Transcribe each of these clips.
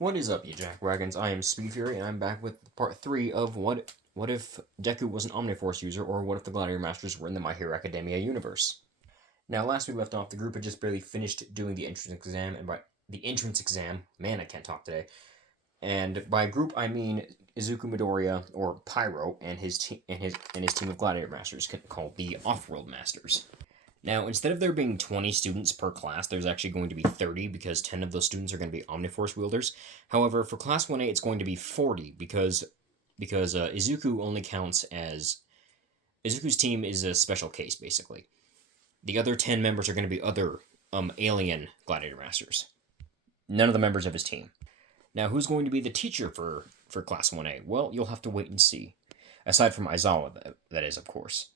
What is up, you jackwagons? I am Speed Fury, and I'm back with part 3 of what if Deku was an Omniforce user, or what if the Gladiator Masters were in the My Hero Academia universe? Now, last we left off, the group had just barely finished doing the entrance exam, and by the entrance exam, man, I can't talk today. And by group, I mean Izuku Midoriya, or Pyro, and his team of Gladiator Masters, called the Off-World Masters. Now, instead of there being 20 students per class, there's actually going to be 30 because 10 of those students are going to be Omniforce wielders. However, for Class 1A, it's going to be 40 because Izuku only counts as... Izuku's team is a special case, basically. The other 10 members are going to be other alien Gladiator Masters. None of the members of his team. Now, who's going to be the teacher for Class 1A? Well, you'll have to wait and see. Aside from Aizawa, that is, of course.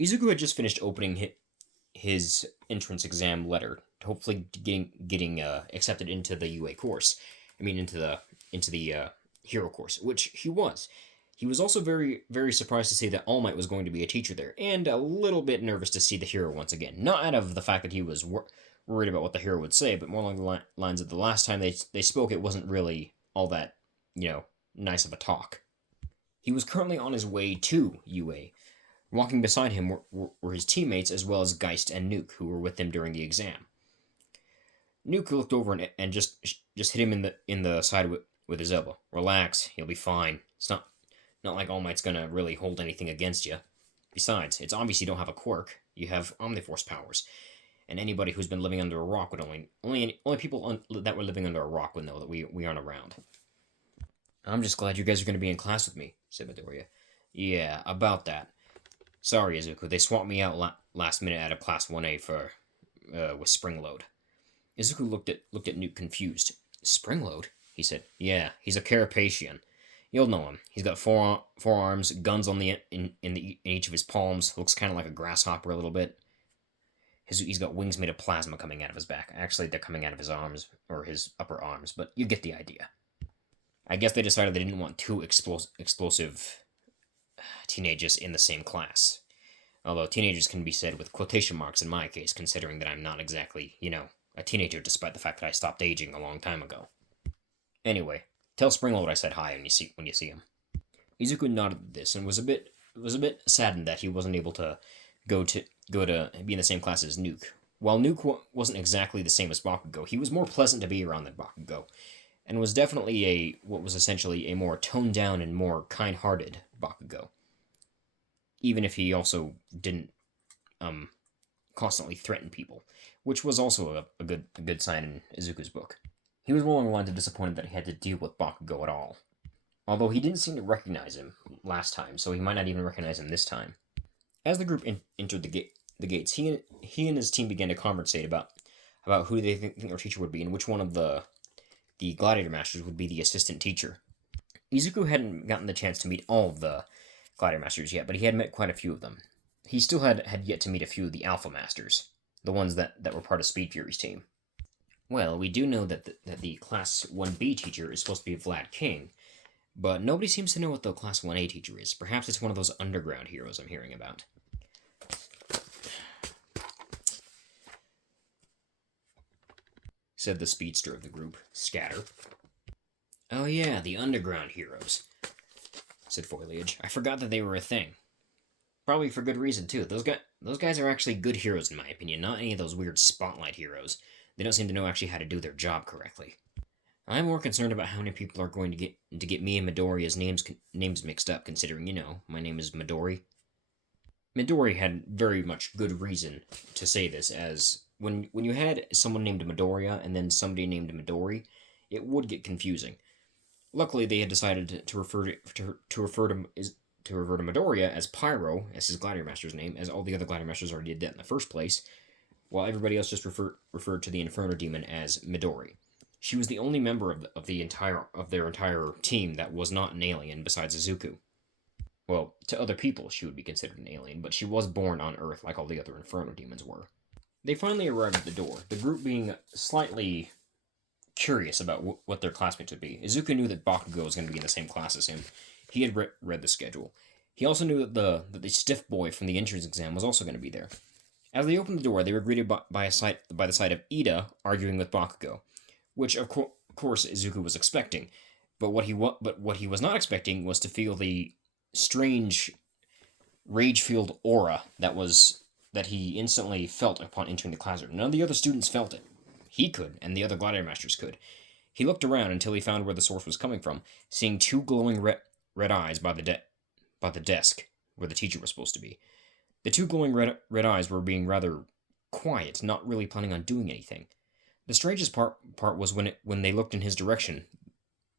Izuku had just finished opening his entrance exam letter, hopefully getting accepted into the UA course. I mean, into the hero course, which he was. He was also very, very surprised to see that All Might was going to be a teacher there, and a little bit nervous to see the hero once again. Not out of the fact that he was worried about what the hero would say, but more along the lines of the last time they spoke, it wasn't really all that, nice of a talk. He was currently on his way to UA. Walking beside him were his teammates, as well as Geist and Nuke, who were with him during the exam. Nuke looked over and just hit him in the side with his elbow. Relax, you'll be fine. It's not like All Might's gonna really hold anything against you. Besides, it's obvious you don't have a quirk. You have Omniforce powers, and anybody who's been living under a rock would only people that were living under a rock would know that we aren't around. I'm just glad you guys are gonna be in class with me, said Midoriya. Yeah, about that. Sorry, Izuku, they swapped me out last minute out of Class 1A with Springload. Izuku looked at Nuke confused. Springload? He said. Yeah, he's a Carapacian. You'll know him. He's got four arms, guns on in each of his palms, looks kind of like a grasshopper a little bit. He's got wings made of plasma coming out of his back. Actually, they're coming out of his arms, or his upper arms, but you get the idea. I guess they decided they didn't want two explosive teenagers in the same class. Although teenagers can be said with quotation marks in my case, considering that I'm not exactly, a teenager, despite the fact that I stopped aging a long time ago. Anyway, tell Springload I said hi when you see him. Izuku nodded at this and was a bit saddened that he wasn't able to go to be in the same class as Nuke. While Nuke wasn't exactly the same as Bakugo, he was more pleasant to be around than Bakugo, and was definitely what was essentially a more toned down and more kind-hearted Bakugo. Even if he also didn't constantly threaten people, which was also a good sign in Izuku's book. He was more along the lines of disappointed that he had to deal with Bakugo at all. Although he didn't seem to recognize him last time, so he might not even recognize him this time. As the group entered the gates, he and his team began to conversate about who they think their teacher would be and which one of the Gladiator Masters would be the assistant teacher. Izuku hadn't gotten the chance to meet all of the Gladiator Masters yet, but he had met quite a few of them. He still had yet to meet a few of the Alpha Masters, the ones that were part of Speed Fury's team. Well, we do know that the Class 1B teacher is supposed to be Vlad King, but nobody seems to know what the Class 1A teacher is. Perhaps it's one of those underground heroes I'm hearing about. Said the speedster of the group, Scatter. Oh yeah, the underground heroes, said Foliage. I forgot that they were a thing. Probably for good reason, too. Those guys are actually good heroes, in my opinion, not any of those weird spotlight heroes. They don't seem to know actually how to do their job correctly. I'm more concerned about how many people are going to get me and Midoriya's names mixed up, considering, my name is Midori. Midori had very much good reason to say this, as when you had someone named Midoriya and then somebody named Midori, it would get confusing. Luckily, they had decided to refer to Midoriya as Pyro, as his Gladiator Master's name, as all the other Gladiator Masters already did that in the first place, while everybody else just referred to the Inferno Demon as Midori. She was the only member of their entire team that was not an alien besides Izuku. Well, to other people, she would be considered an alien, but she was born on Earth like all the other Inferno Demons were. They finally arrived at the door, the group being slightly curious about what their classmates would be. Izuku knew that Bakugo was going to be in the same class as him. He had read the schedule. He also knew that the stiff boy from the entrance exam was also going to be there. As they opened the door, they were greeted by the sight of Ida arguing with Bakugo, which of course, Izuku was expecting. But what he was not expecting was to feel the strange rage-filled aura that he instantly felt upon entering the classroom. None of the other students felt it. He could, and the other Gladiator Masters could. He looked around until he found where the source was coming from, seeing two glowing red eyes by the desk where the teacher was supposed to be. The two glowing red eyes were being rather quiet, not really planning on doing anything. The strangest part was when they looked in his direction.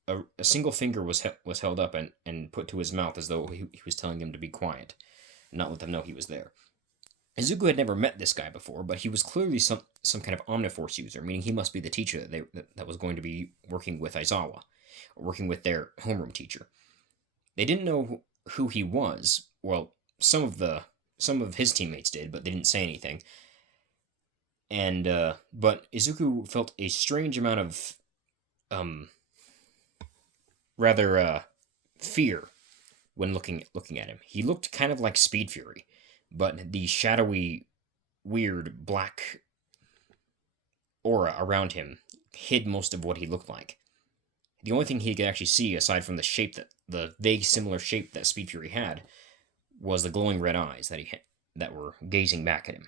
A single finger was held up and put to his mouth as though he was telling them to be quiet, not let them know he was there. Izuku had never met this guy before, but he was clearly some kind of Omniforce user, meaning he must be the teacher that was going to be working with Aizawa, or working with their homeroom teacher. They didn't know who he was. Well, some of his teammates did, but they didn't say anything. And but Izuku felt a strange amount of rather fear when looking at him. He looked kind of like Speed Fury, but the shadowy, weird black aura around him hid most of what he looked like. The only thing he could actually see, aside from the vague similar shape that Speed Fury had, was the glowing red eyes that were gazing back at him.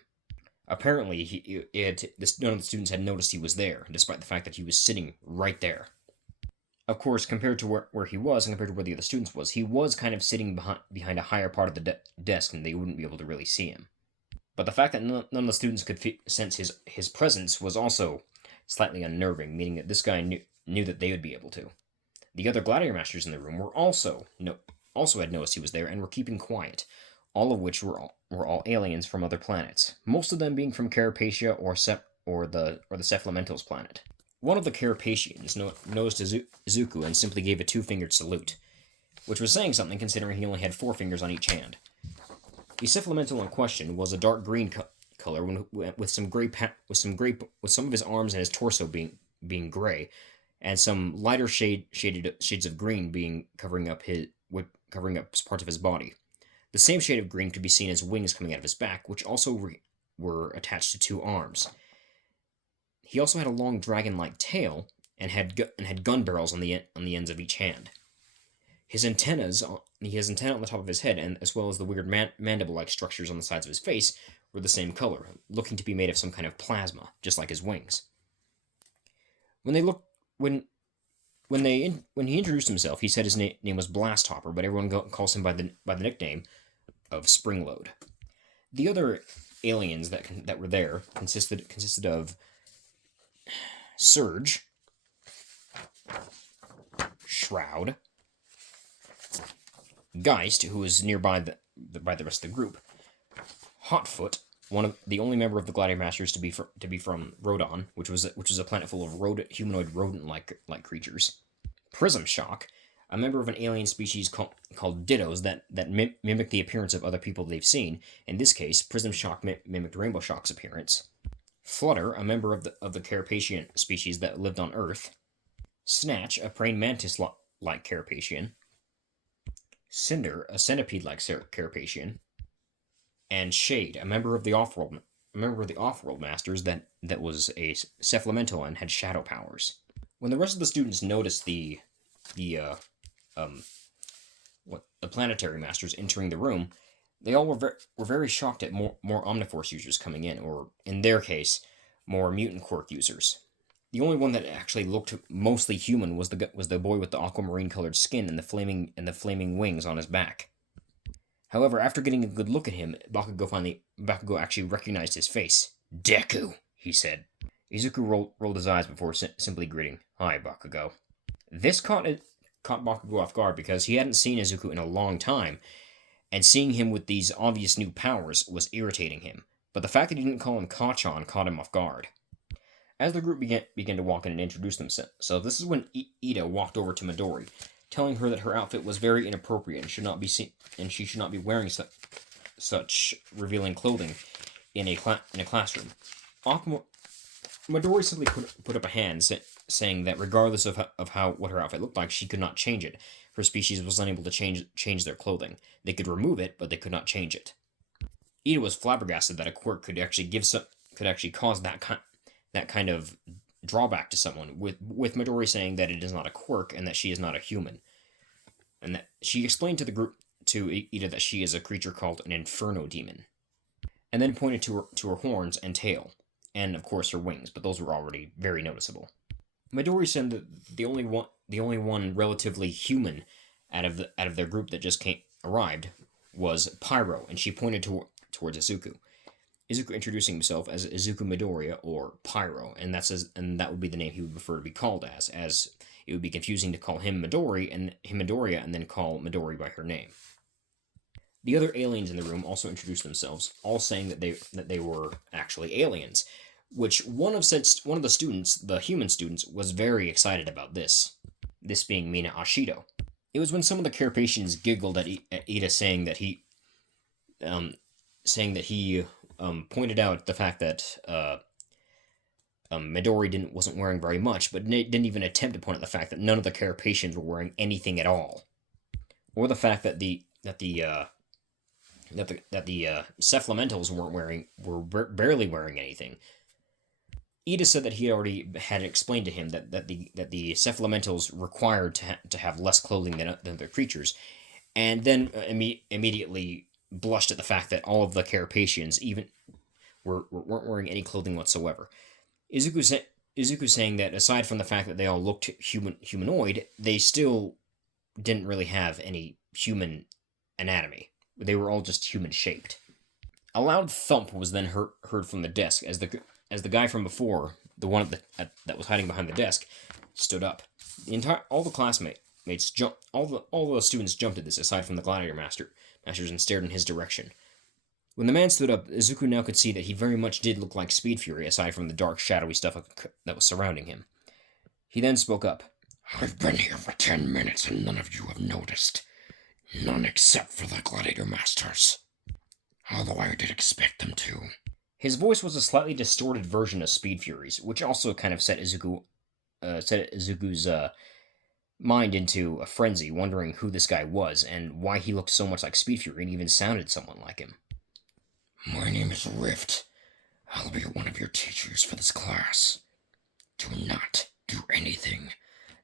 Apparently, none of the students had noticed he was there, despite the fact that he was sitting right there. Of course, compared to where he was and compared to where the other students was, he was kind of sitting behind a higher part of the desk, and they wouldn't be able to really see him. But the fact that none of the students could sense his presence was also slightly unnerving, meaning that this guy knew that they would be able to. The other Gladiator Masters in the room were also had noticed he was there and were keeping quiet, all of which were all aliens from other planets, most of them being from Carapacia or the Cephalomental's planet. One of the Carapacians noticed Izuku and simply gave a two-fingered salute, which was saying something considering he only had 4 fingers on each hand. The Cephalomental in question was a dark green color with some of his arms and his torso being gray, and some lighter shades of green being covering up parts of his body. The same shade of green could be seen as wings coming out of his back, which also were attached to 2 arms. He also had a long dragon-like tail and had gun barrels on the ends of each hand. His antennas, he has antenna on the top of his head, and as well as the weird mandible-like structures on the sides of his face, were the same color, looking to be made of some kind of plasma, just like his wings. When he introduced himself, he said his name was Blast Hopper, but everyone calls him by the nickname of Springload. The other aliens that were there consisted of Surge, Shroud, Geist, who was nearby by the rest of the group, Hotfoot, the only member of the Gladiator Masters to be from Rodon, which was a planet full of humanoid rodent-like creatures, Prism Shock, a member of an alien species called Dittos that mimic the appearance of other people they've seen. In this case, Prism Shock mimicked Rainbow Shock's appearance. Flutter, a member of the Carapacian species that lived on Earth. Snatch, a praying mantis-like Carapacian. Cinder, a centipede-like Carapacian. And Shade, a member of the Offworld Masters that was a Cephalomental and had shadow powers. When the rest of the students noticed the planetary masters entering the room, they all were very shocked at more Omniforce users coming in, or in their case, more mutant quirk users. The only one that actually looked mostly human was the boy with the aquamarine colored skin and the flaming wings on his back. However, after getting a good look at him, Bakugo actually recognized his face. "Deku," he said. Izuku rolled his eyes before simply greeting, "Hi, Bakugo." This caught Bakugo off guard because he hadn't seen Izuku in a long time, and seeing him with these obvious new powers was irritating him. But the fact that he didn't call him Kachan caught him off guard. As the group began to walk in and introduce themselves, so this is when Ida walked over to Midori, telling her that her outfit was very inappropriate and should not be seen, and she should not be wearing such revealing clothing in a classroom. Midori simply put up a hand, saying that regardless of what her outfit looked like, she could not change it. Her species was unable to change their clothing. They could remove it, but they could not change it. Ida was flabbergasted that a quirk could actually cause that kind of drawback to someone, with Midori saying that it is not a quirk and that she is not a human, and that she explained to the group to Ida that she is a creature called an inferno demon, and then pointed to her horns and tail, and of course her wings, but those were already very noticeable. Midori said that the only one relatively human out of their group that just arrived was Pyro, and she pointed towards Izuku. Izuku introducing himself as Izuku Midoriya, or Pyro, and that would be the name he would prefer to be called as it would be confusing to call him Midori and him Midoriya and then call Midori by her name. The other aliens in the room also introduced themselves, all saying that they were actually aliens, which one of the students, the human students, was very excited about this. This being Mina Ashido. It was when some of the Carapacians giggled at Ida saying that he pointed out the fact that Midori wasn't wearing very much, but didn't even attempt to point out the fact that none of the Carapacians were wearing anything at all, or the fact that the Cephalomentals were barely wearing anything. Ida said that he already had explained to him that the Cephalomentals required to have less clothing than their creatures, and then immediately blushed at the fact that all of the Carapacians even weren't wearing any clothing whatsoever. Izuku saying that aside from the fact that they all looked humanoid, they still didn't really have any human anatomy. They were all just human shaped. A loud thump was then heard from the desk as the guy from before, the one that was hiding behind the desk, stood up. All the classmates jumped. All the students jumped at this, aside from the Gladiator Masters, and stared in his direction. When the man stood up, Izuku now could see that he very much did look like Speed Fury, aside from the dark, shadowy stuff that was surrounding him. He then spoke up. I've been here for 10 minutes and none of you have noticed. None except for the Gladiator Masters. Although I did expect them to. His voice was a slightly distorted version of Speed Fury's, which also kind of set Izuku's mind into a frenzy, wondering who this guy was and why he looked so much like Speed Fury and even sounded somewhat like him. My name is Rift. I'll be one of your teachers for this class. Do not do anything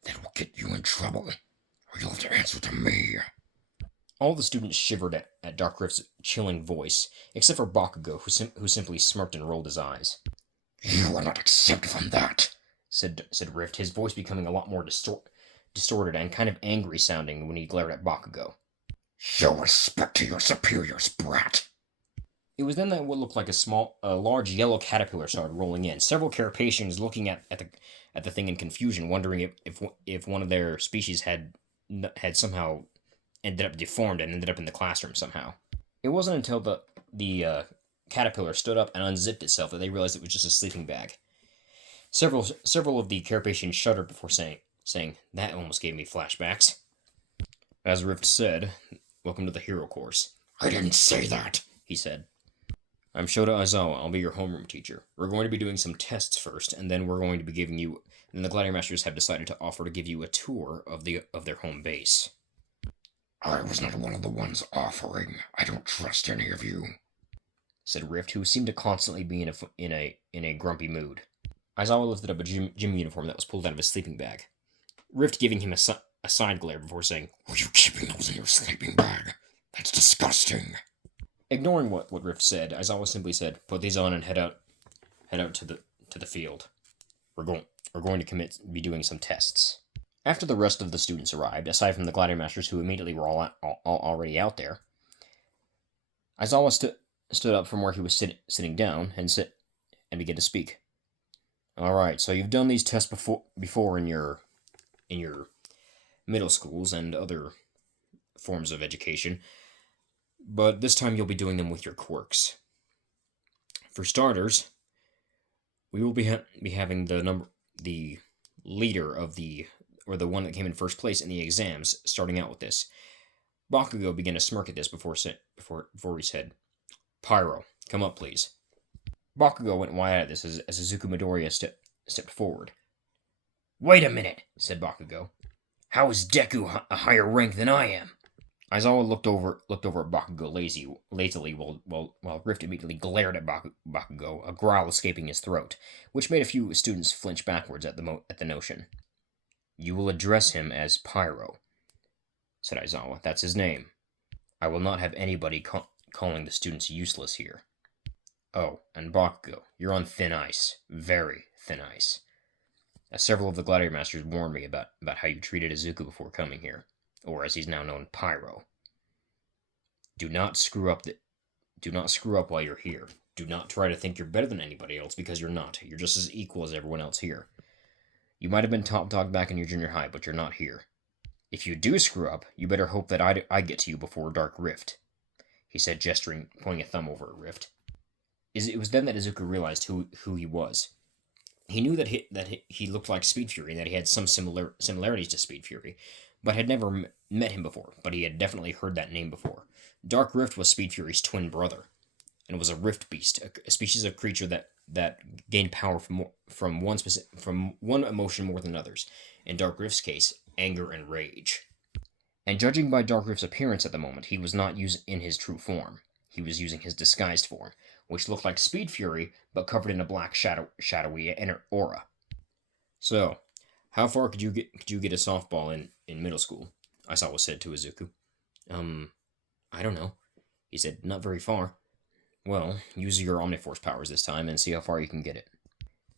that will get you in trouble, or you'll have to answer to me. All the students shivered at Dark Rift's chilling voice, except for Bakugo, who simply smirked and rolled his eyes. You will not accept from that, said Rift, his voice becoming a lot more distorted and kind of angry sounding when he glared at Bakugo. Show respect to your superiors, brat. It was then that what looked like a large yellow caterpillar started rolling in. Several Carapacians looking at the thing in confusion, wondering if one of their species had somehow ended up deformed and ended up in the classroom somehow. It wasn't until the caterpillar stood up and unzipped itself that they realized it was just a sleeping bag. Several of the Carapacians shuddered before saying, "That almost gave me flashbacks." As Rift said, "Welcome to the hero course." I didn't say that, he said. "I'm Shota Aizawa. I'll be your homeroom teacher. We're going to be doing some tests first, and then we're going to be giving you... And the Gladiator Masters have decided to offer to give you a tour of their home base." I was not one of the ones offering. I don't trust any of you, said Rift, who seemed to constantly be in a grumpy mood. Aizawa lifted up a gym uniform that was pulled out of his sleeping bag. Rift giving him a side glare before saying, "Were you keeping those in your sleeping bag? That's disgusting." Ignoring what Rift said, Aizawa simply said, "Put these on and head out to the field. We're going to be doing some tests." After the rest of the students arrived, aside from the Gladiator Masters, who immediately were all already out there, Aizawa stood up from where he was sitting down and began to speak. "All right, so you've done these tests before in your middle schools and other forms of education, but this time you'll be doing them with your quirks. For starters, we will be having the leader of the one that came in first place in the exams starting out with this." Bakugo began to smirk at this before he said, "Pyro, come up, please." Bakugo went wide at this as Izuku Midoriya stepped forward. "Wait a minute," said Bakugo. "How is Deku a higher rank than I am?" Aizawa looked over at Bakugo lazily while Rift immediately glared at Bakugo, a growl escaping his throat, which made a few students flinch backwards at the notion. "You will address him as Pyro," said Aizawa. "That's his name. I will not have anybody calling the students useless here. Oh, and Bakugo, you're on thin ice. Very thin ice. As several of the Gladiator Masters warned me about how you treated Izuku before coming here, or as he's now known, Pyro. Do not screw up while you're here. Do not try to think you're better than anybody else, because you're not. You're just as equal as everyone else here. You might have been top dog back in your junior high, but you're not here. If you do screw up, you better hope that I get to you before Dark Rift," he said, gesturing, pointing a thumb over at Rift. It was then that Izuku realized who he was. He knew that he looked like Speed Fury and that he had some similarities to Speed Fury, but had never met him before. But he had definitely heard that name before. Dark Rift was Speed Fury's twin brother, and was a Rift Beast, a species of creature that gained power from one emotion more than others. In Dark Rift's case, anger and rage. And judging by Dark Rift's appearance at the moment, he was not in his true form. He was using his disguised form, which looked like Speed Fury, but covered in a black shadowy inner aura. "So, how far could you get a softball in middle school?" Aizawa said to Izuku. I don't know," he said. "Not very far." "Well, use your Omniforce powers this time and see how far you can get it."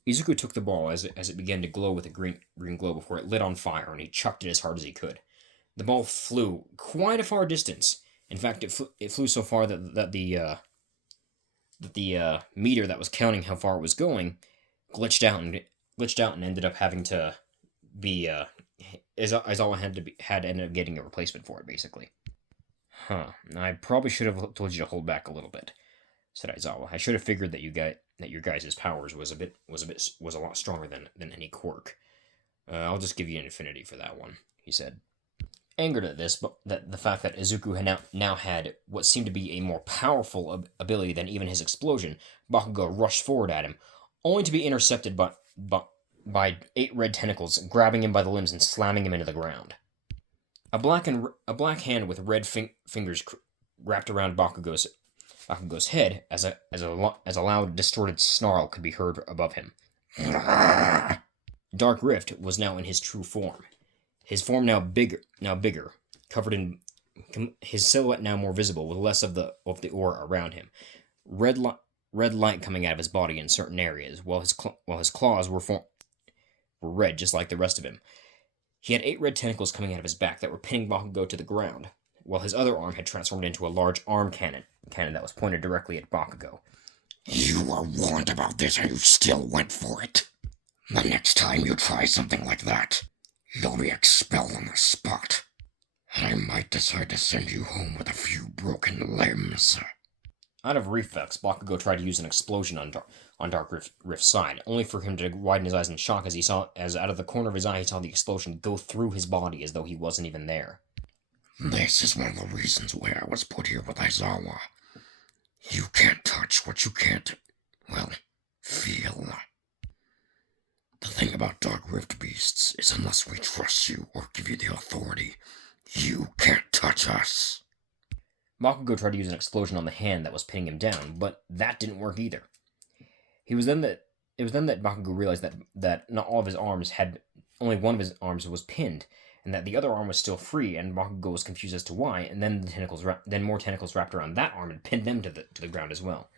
Izuku took the ball as it began to glow with a green glow before it lit on fire, and he chucked it as hard as he could. The ball flew quite a far distance. In fact, it flew so far that the meter that was counting how far it was going glitched out and ended up having to be Aizawa had ended up getting a replacement for it, basically. "Huh. I probably should have told you to hold back a little bit," said Aizawa. "I should have figured that your guys' powers was a lot stronger than any quirk. I'll just give you an infinity for that one," he said. Angered at this, but the fact that Izuku had now had what seemed to be a more powerful ability than even his explosion, Bakugo rushed forward at him, only to be intercepted by 8 red tentacles, grabbing him by the limbs and slamming him into the ground. A black hand with red fingers wrapped around Bakugo's head as a loud, distorted snarl could be heard above him. Dark Rift was now in his true form. His form now bigger, covered in his silhouette now more visible, with less of the aura around him. Red light coming out of his body in certain areas, while his claws were red, just like the rest of him. He had 8 red tentacles coming out of his back that were pinning Bakugo to the ground, while his other arm had transformed into a large arm cannon that was pointed directly at Bakugo. "You were warned about this and you still went for it. The next time you try something like that, you'll be expelled on the spot. And I might decide to send you home with a few broken limbs." Out of reflex, Bakugo tried to use an explosion on Dark Rift's side, only for him to widen his eyes in shock as out of the corner of his eye he saw the explosion go through his body as though he wasn't even there. "This is one of the reasons why I was put here with Aizawa. You can't touch what you can't, well, feel. The thing about Dark Rift Beasts is unless we trust you or give you the authority, you can't touch us." Bakugo tried to use an explosion on the hand that was pinning him down, but that didn't work either. It was then that Bakugo realized that not all of his arms only one of his arms was pinned, and that the other arm was still free, and Bakugo was confused as to why, and then more tentacles wrapped around that arm and pinned them to the ground as well.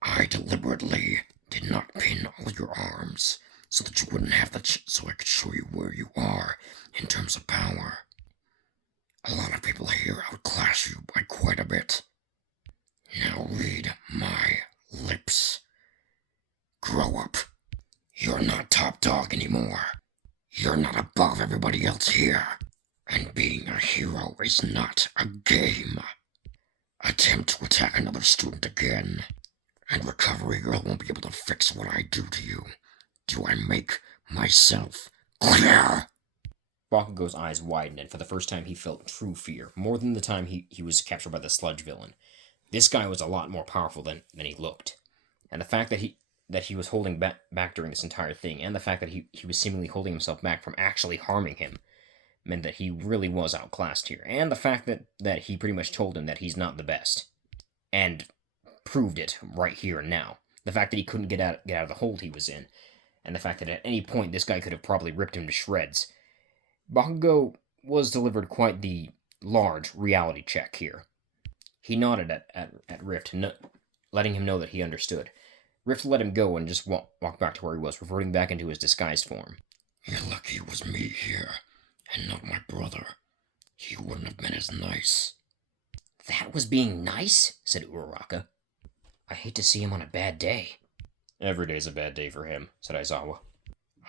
"I deliberately did not pin all your arms, so that you wouldn't have so I could show you where you are in terms of power. A lot of people here outclass you by quite a bit. Now read my lips. Grow up. You're not top dog anymore. You're not above everybody else here. And being a hero is not a game. Attempt to attack another student again, and Recovery Girl won't be able to fix what I do to you. Do I make myself clear?" Bakugo's eyes widened, and for the first time he felt true fear, more than the time he was captured by the sludge villain. This guy was a lot more powerful than he looked. And the fact that he was holding back during this entire thing, and the fact that he was seemingly holding himself back from actually harming him, meant that he really was outclassed here, and the fact that he pretty much told him that he's not the best, and proved it right here and now. The fact that he couldn't get out of the hold he was in, and the fact that at any point this guy could have probably ripped him to shreds. Bakugo was delivered quite the large reality check here. He nodded at Rift, letting him know that he understood. Rift let him go and just walked back to where he was, reverting back into his disguised form. You're lucky it was me here, and not my brother. He wouldn't have been as nice. That was being nice? Said Uraraka. I hate to see him on a bad day. Every day's a bad day for him, said Aizawa.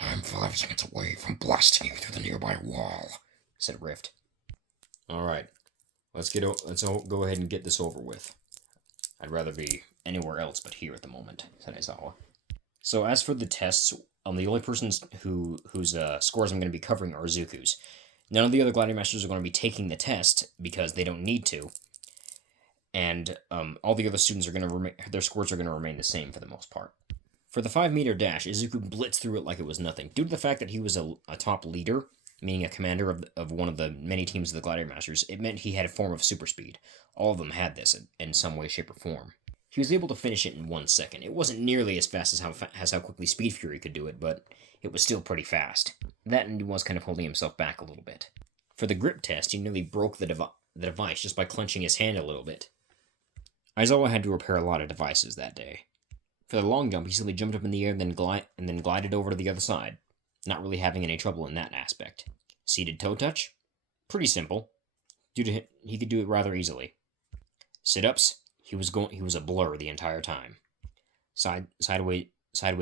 I'm 5 seconds away from blasting you through the nearby wall, said Rift. Alright, let's go ahead and get this over with. I'd rather be anywhere else but here at the moment, said Aizawa. So as for the tests, the only persons whose scores I'm going to be covering are Zuku's. None of the other Gladiator Masters are going to be taking the test because they don't need to, and all the other students are going to their scores are going to remain the same for the most part. For the 5-meter dash, Izuku blitzed through it like it was nothing. Due to the fact that he was a top leader, meaning a commander of one of the many teams of the Gladiator Masters, it meant he had a form of super speed. All of them had this in some way, shape, or form. He was able to finish it in 1 second. It wasn't nearly as fast as how quickly Speed Fury could do it, but it was still pretty fast. That, and he was kind of holding himself back a little bit. For the grip test, he nearly broke the device just by clenching his hand a little bit. Aizawa had to repair a lot of devices that day. For the long jump, he simply jumped up in the air and then glided over to the other side, not really having any trouble in that aspect. Seated toe touch? Pretty simple. He could do it rather easily. Sit-ups? He was a blur the entire time. Sideways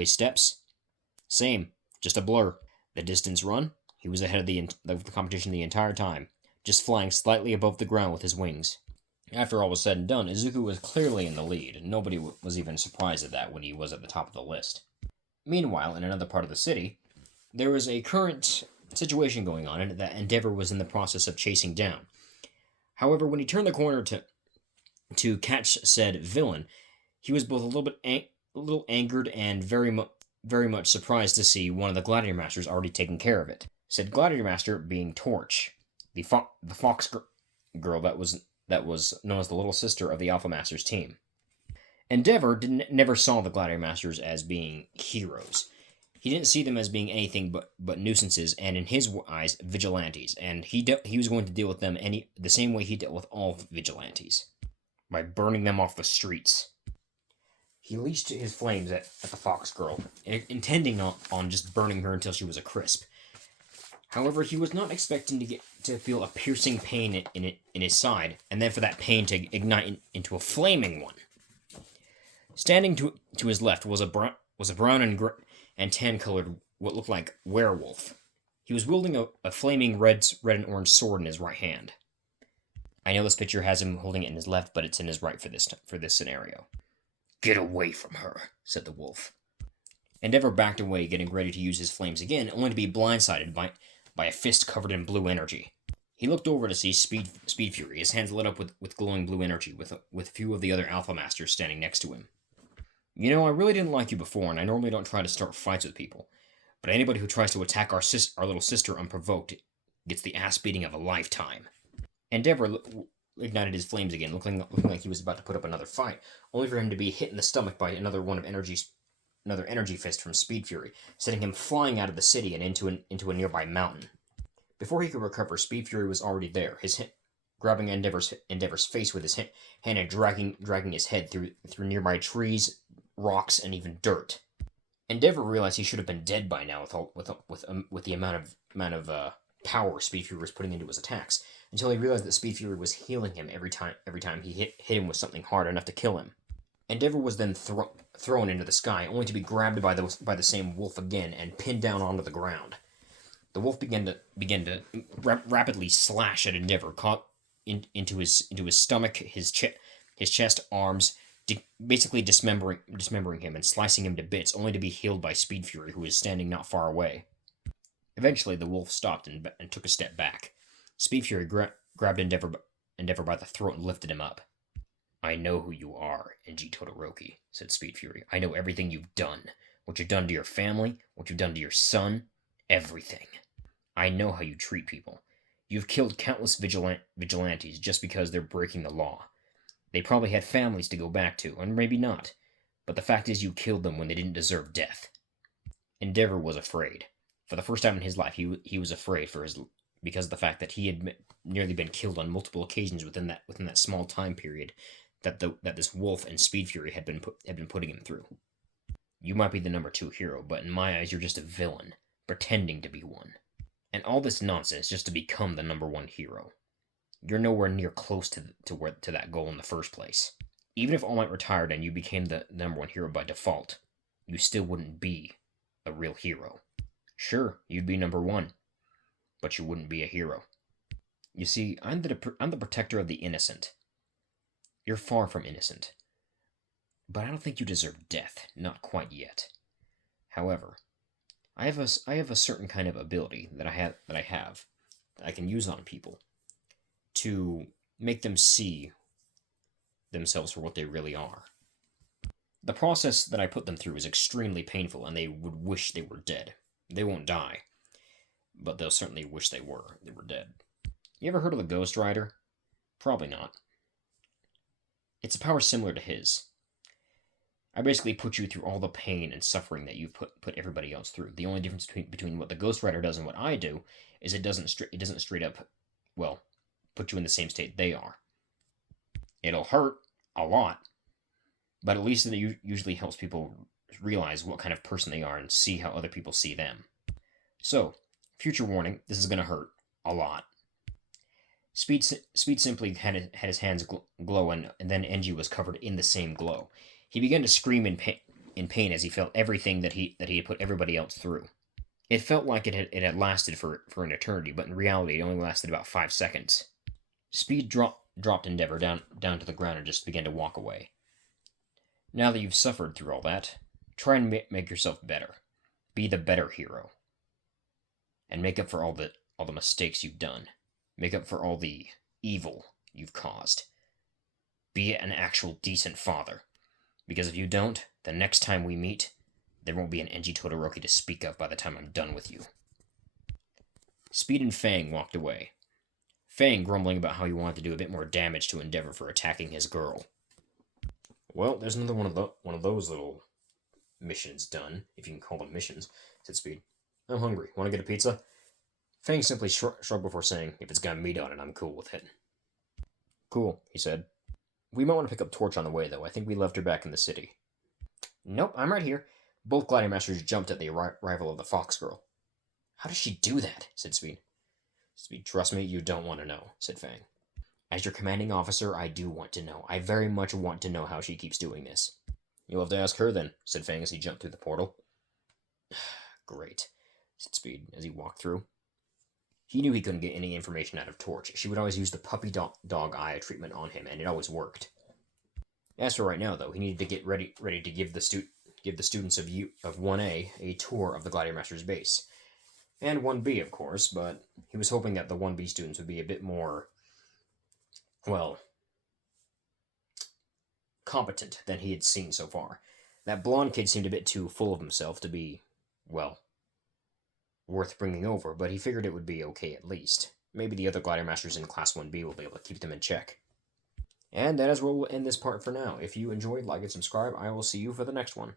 steps? Same, just a blur. The distance run? He was ahead of the competition the entire time, just flying slightly above the ground with his wings. After all was said and done, Izuku was clearly in the lead, and nobody was even surprised at that when he was at the top of the list. Meanwhile, in another part of the city, there was a current situation going on that Endeavor was in the process of chasing down. However, when he turned the corner to catch said villain, he was both a little angered and very much surprised to see one of the Gladiator Masters already taking care of it. Said Gladiator Master being Torch, the fox girl that was known as the little sister of the Alpha Masters team. Endeavor never saw the Gladiator Masters as being heroes. He didn't see them as being anything but nuisances, and in his eyes, vigilantes. And he was going to deal with them the same way he dealt with all vigilantes, by burning them off the streets. He leashed his flames at the fox girl, intending on just burning her until she was a crisp. However, he was not expecting to feel a piercing pain in his side, and then for that pain to ignite into a flaming one. Standing to his left was a brown and tan-colored, what looked like werewolf. He was wielding a flaming red and orange sword in his right hand. I know this picture has him holding it in his left, but it's in his right for this scenario. Get away from her, said the wolf. Endeavor backed away, getting ready to use his flames again, only to be blindsided by a fist covered in blue energy. He looked over to see Speed Fury, his hands lit up with glowing blue energy, with a few of the other Alpha Masters standing next to him. You know, I really didn't like you before, and I normally don't try to start fights with people, but anybody who tries to attack our little sister unprovoked gets the ass beating of a lifetime. Endeavor ignited his flames again, looking like he was about to put up another fight, only for him to be hit in the stomach by another energy fist from Speed Fury, sending him flying out of the city and into a nearby mountain. Before he could recover, Speed Fury was already there, grabbing Endeavor's face with his hand and dragging his head through nearby trees, rocks, and even dirt. Endeavor realized he should have been dead by now with the amount of power Speed Fury was putting into his attacks, until he realized that Speed Fury was healing him every time he hit him with something hard enough to kill him. Endeavor was then thrown into the sky, only to be grabbed by the same wolf again and pinned down onto the ground. The wolf began to rapidly slash at Endeavor, caught into his stomach, his chest, arms, basically dismembering him and slicing him to bits, only to be healed by Speed Fury, who was standing not far away. Eventually, the wolf stopped and took a step back. Speed Fury grabbed Endeavor by the throat and lifted him up. I know who you are, Enji Todoroki, said Speed Fury. I know everything you've done. What you've done to your family, what you've done to your son, everything. I know how you treat people. You've killed countless vigilantes just because they're breaking the law. They probably had families to go back to, and maybe not. But the fact is, you killed them when they didn't deserve death. Endeavor was afraid. For the first time in his life, he was afraid because of the fact that he had nearly been killed on multiple occasions within that small time period that this wolf and Speed Fury had been putting him through. You might be the number 2 hero, but in my eyes, you're just a villain pretending to be one. And all this nonsense just to become the number 1 hero. You're nowhere near close to that goal in the first place. Even if All Might retired and you became the number 1 hero by default, you still wouldn't be a real hero. Sure, you'd be number 1, but you wouldn't be a hero. You see, I'm the protector of the innocent. You're far from innocent. But I don't think you deserve death, not quite yet. However, I have a certain kind of ability that I have that I can use on people to make them see themselves for what they really are. The process that I put them through is extremely painful, and they would wish they were dead. They won't die, but they'll certainly wish they were dead. You ever heard of the Ghost Rider? Probably not. It's a power similar to his. I basically put you through all the pain and suffering that you've put everybody else through. The only difference between what the Ghost Rider does and what I do is it doesn't straight up, well, put you in the same state they are. It'll hurt a lot, but at least it usually helps people realize what kind of person they are and see how other people see them. So, future warning, this is going to hurt a lot. Speed simply had his hands glow, and then Engie was covered in the same glow. He began to scream in pain as he felt everything that he had put everybody else through. It felt like it had lasted for an eternity, but in reality it only lasted about 5 seconds. Speed dropped Endeavor down to the ground and just began to walk away. Now that you've suffered through all that, try and make yourself better. Be the better hero. And make up for all the mistakes you've done. Make up for all the evil you've caused. Be an actual decent father. Because if you don't, the next time we meet, there won't be an Engie Todoroki to speak of by the time I'm done with you. Speed and Fang walked away. Fang grumbling about how he wanted to do a bit more damage to Endeavor for attacking his girl. Well, there's another one of those little missions done, if you can call them missions, said Speed. I'm hungry. Want to get a pizza? Fang simply shrugged before saying, if it's got meat on it, I'm cool with it. Cool, he said. We might want to pick up Torch on the way, though. I think we left her back in the city. Nope, I'm right here. Both Gladiator Masters jumped at the arrival of the Fox Girl. How does she do that? Said Speed. Speed, trust me, you don't want to know, said Fang. As your commanding officer, I do want to know. I very much want to know how she keeps doing this. You'll have to ask her then, said Fang as he jumped through the portal. Great, said Speed as he walked through. He knew he couldn't get any information out of Torch. She would always use the puppy dog eye treatment on him, and it always worked. As for right now, though, he needed to get ready to give the students of 1A a tour of the Gladiator Masters base. And 1B, of course, but he was hoping that the 1B students would be a bit more, well, competent than he had seen so far. That blonde kid seemed a bit too full of himself to be, well, worth bringing over, but he figured it would be okay at least. Maybe the other Gladiator Masters in Class 1B will be able to keep them in check. And that is where we'll end this part for now. If you enjoyed, like and subscribe. I will see you for the next one.